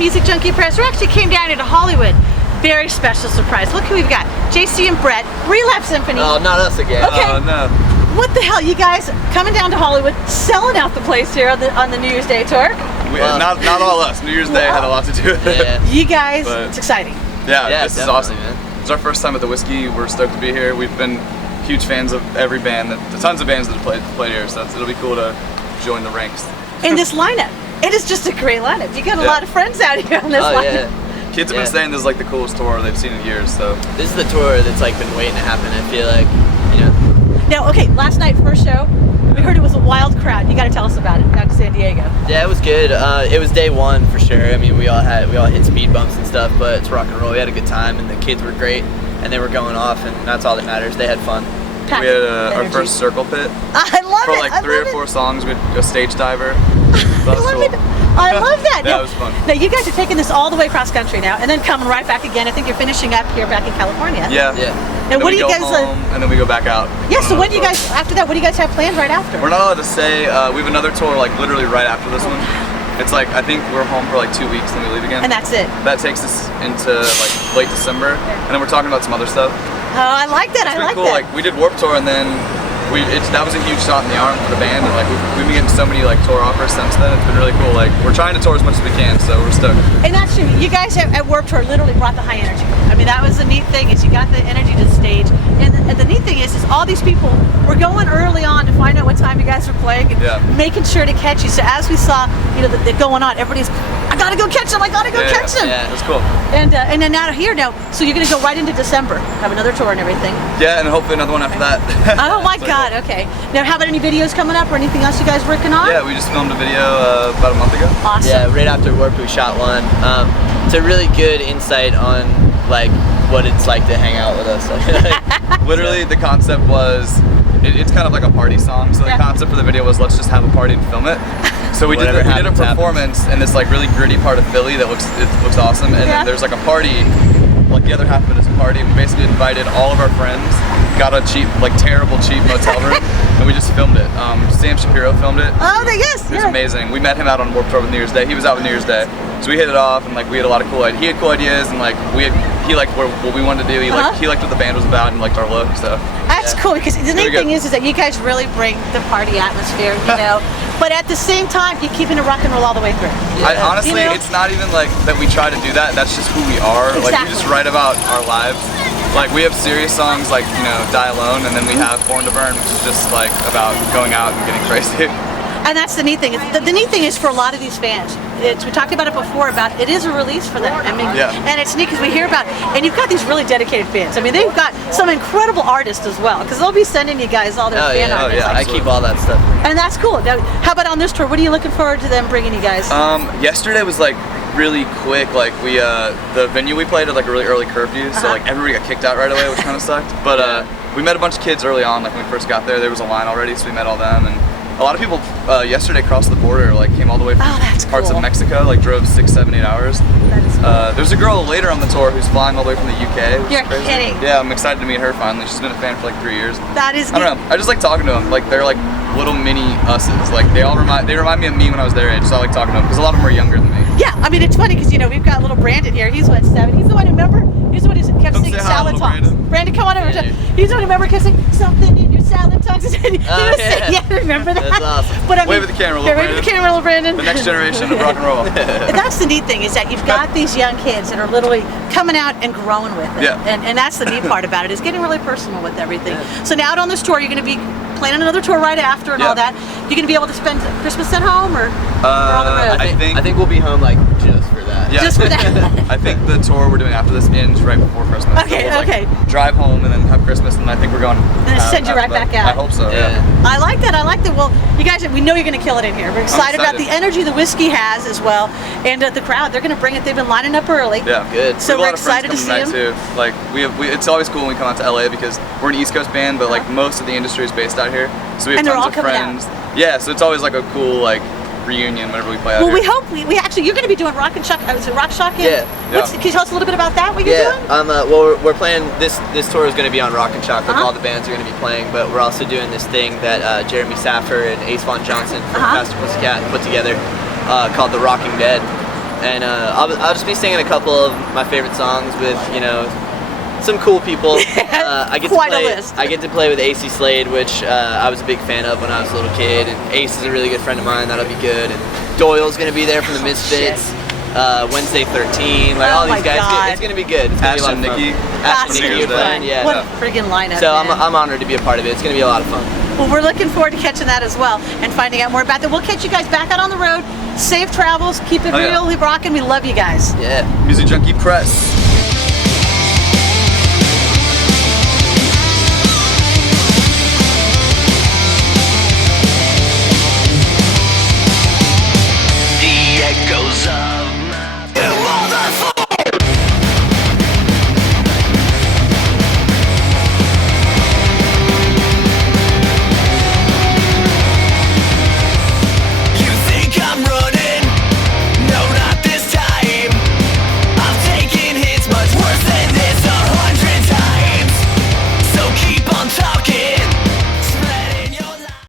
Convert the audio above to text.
Music Junkie Press. We actually came down into Hollywood. Very special surprise. Look who we've got. JC and Brett, Relapse Symphony. Oh, not us again. Okay. Oh, no. What the hell, you guys coming down to Hollywood, selling out the place here on the New Year's Day tour. Not all us. New Year's Day had a lot to do with it. Yeah. You guys, But- it's exciting. Yeah, this is awesome. Man. It's our first time at the Whisky. We're stoked to be here. We've been huge fans of every band, tons of bands that have played here, so it'll be cool to join the ranks. And this lineup, it is just a great lineup. You got a lot of friends out here on this lineup. Yeah. Kids have been saying this is like the coolest tour they've seen in years, so. This is the tour that's like been waiting to happen, I feel like, you know. Now, okay, last night, first show, we heard it was a wild crowd. You got to tell us about it out in San Diego. Yeah, it was good. It was day one for sure. I mean, we all hit speed bumps and stuff, but it's rock and roll. We had a good time, and the kids were great, and they were going off, and that's all that matters. They had fun. We had our first circle pit. I love For it. like 3 or 4 songs, we had a stage diver. That was cool. I love that. That was fun. Now, you guys are taking this all the way across country now, and then coming right back again. I think you're finishing up here back in California. Yeah. Now, what do you guys? Home, and then we go back out. Yeah. So, what do you guys after that? What do you guys have planned right after? We're not allowed to say. We have another tour like literally right after this one. It's like I think we're home for like 2 weeks, then we leave again. And that's it. That takes us into like late December, and then we're talking about some other stuff. Oh, I like that. It's I been like cool. that. Like we did Warped Tour, and then that was a huge shot in the arm for the band, and like we've been getting so many like tour offers since then. It's been really cool. Like we're trying to tour as much as we can, so we're stoked. And that's true. You guys at Warped Tour literally brought the high energy. I mean, that was the neat thing is you got the energy to the stage, and the neat thing is all these people were going early on to find out what time you guys were playing and making sure to catch you. So as we saw, you know, that going on, everybody's, I gotta go catch them. I gotta go catch them. Yeah, that's cool. And then now here now, so you're gonna go right into December, have another tour and everything. Yeah, and hopefully another one after that. Oh my God. Okay. Now, how about any videos coming up or anything else you guys working on? Yeah, we just filmed a video about a month ago. Awesome. Yeah, right after Warped we shot one. It's a really good insight on like what it's like to hang out with us. Literally, the concept was, it's kind of like a party song. So the concept for the video was, let's just have a party and film it. So we did a performance in this like really gritty part of Philly that looks awesome, and then there's like a party, like the other half of it is a party. We basically invited all of our friends, got a terrible cheap motel room, and we just filmed it. Sam Shapiro filmed it. Oh, yes. It was amazing. We met him out on Warped Tour with New Year's Day. He was out with New Year's Day, so we hit it off, and like we had a lot of cool ideas. He had cool ideas, and like he liked what we wanted to do. He liked what the band was about, and liked our look. So that's cool, because the neat thing is that you guys really bring the party atmosphere, you know. But at the same time, you're keeping it rock and roll all the way through. Honestly, you know? It's not even like that we try to do that. That's just who we are. Exactly. Like we just write about our lives. Like we have serious songs like, you know, Die Alone, and then we have Born to Burn, which is just like about going out and getting crazy. And that's the neat thing. The neat thing is for a lot of these fans, we talked about it before, about it is a release for them. I mean, and it's neat because we hear about, and you've got these really dedicated fans. I mean, they've got some incredible artists as well, because they'll be sending you guys all their fan art. Oh, yeah, I keep all that stuff. And that's cool. Now, how about on this tour? What are you looking forward to them bringing you guys? Yesterday was like really quick. Like we, the venue we played had like a really early curfew, so like everybody got kicked out right away, which kind of sucked. But we met a bunch of kids early on. Like when we first got there, there was a line already, so we met all them. And a lot of people yesterday crossed the border, like came all the way from parts of Mexico, like drove 6, 7, 8 hours. That is cool. There's a girl later on the tour who's flying all the way from the UK. You're kidding. Yeah, I'm excited to meet her finally. She's been a fan for like 3 years. That is. I don't know. I just like talking to them. Like they're like little mini us's. Like they remind me of me when I was their age. So I like talking to them because a lot of them are younger than me. Yeah, I mean it's funny because you know we've got little Brandon here. He's what, 7? He's the one who he's the one who kept singing salad tongues. Brandon, come on over. He's the one who kept singing something in your salad tongues. Yeah, remember that? That's awesome. But I mean, wave at the camera, little Brandon. Wave at the camera, little Brandon. The next generation of rock and roll. That's the neat thing is that you've got these young kids that are literally coming out and growing with it. Yeah. And that's the neat part about it, is getting really personal with everything. So now out on this tour, you're going to be planning another tour right after and all that. You're going to be able to spend Christmas at home or on the road? I think we'll be home like just for that. Yeah. Just for that. I think the tour we're doing after this ends right before Christmas. Okay, so we'll, drive home and then have Christmas, and I think we're going. And send you right back out. I hope so. Yeah. I like that. I like that. Well, you guys, we know you're going to kill it in here. We're excited about the energy the Whisky has as well, and the crowd. They're going to bring it. They've been lining up early. Yeah, good. So we're excited to see them too. Like it's always cool when we come out to LA because we're an East Coast band, but like most of the industry is based out here. So we have tons of friends. Yeah, so it's always like a cool like reunion whenever we play out here. Well, we hope we actually you're going to be doing Rock and Shock. Is it Rock Shock? Yeah. Can you tell us a little bit about that? What you're doing? Well, we're playing this tour is going to be on Rock and Shock. Like all the bands are going to be playing, but we're also doing this thing that Jeremy Saffer and Ace Von Johnson from Pastor Pussycat put together called The Rocking Dead. and I'll just be singing a couple of my favorite songs with, you know, some cool people. I get Quite to play, a list. I get to play with AC Slade, which I was a big fan of when I was a little kid, and Ace is a really good friend of mine. That'll be good. And Doyle's gonna be there from the Misfits. Wednesday 13, like all these guys. It's gonna be good. It's gonna be a lot of fun. Nikki. That's Nikki, gonna be fun. yeah. What a friggin' lineup. So man. I'm honored to be a part of it. It's gonna be a lot of fun. Well, we're looking forward to catching that as well and finding out more about that. We'll catch you guys back out on the road. Safe travels. Keep it real. Keep rocking. We love you guys. Yeah. Music Junkie Press.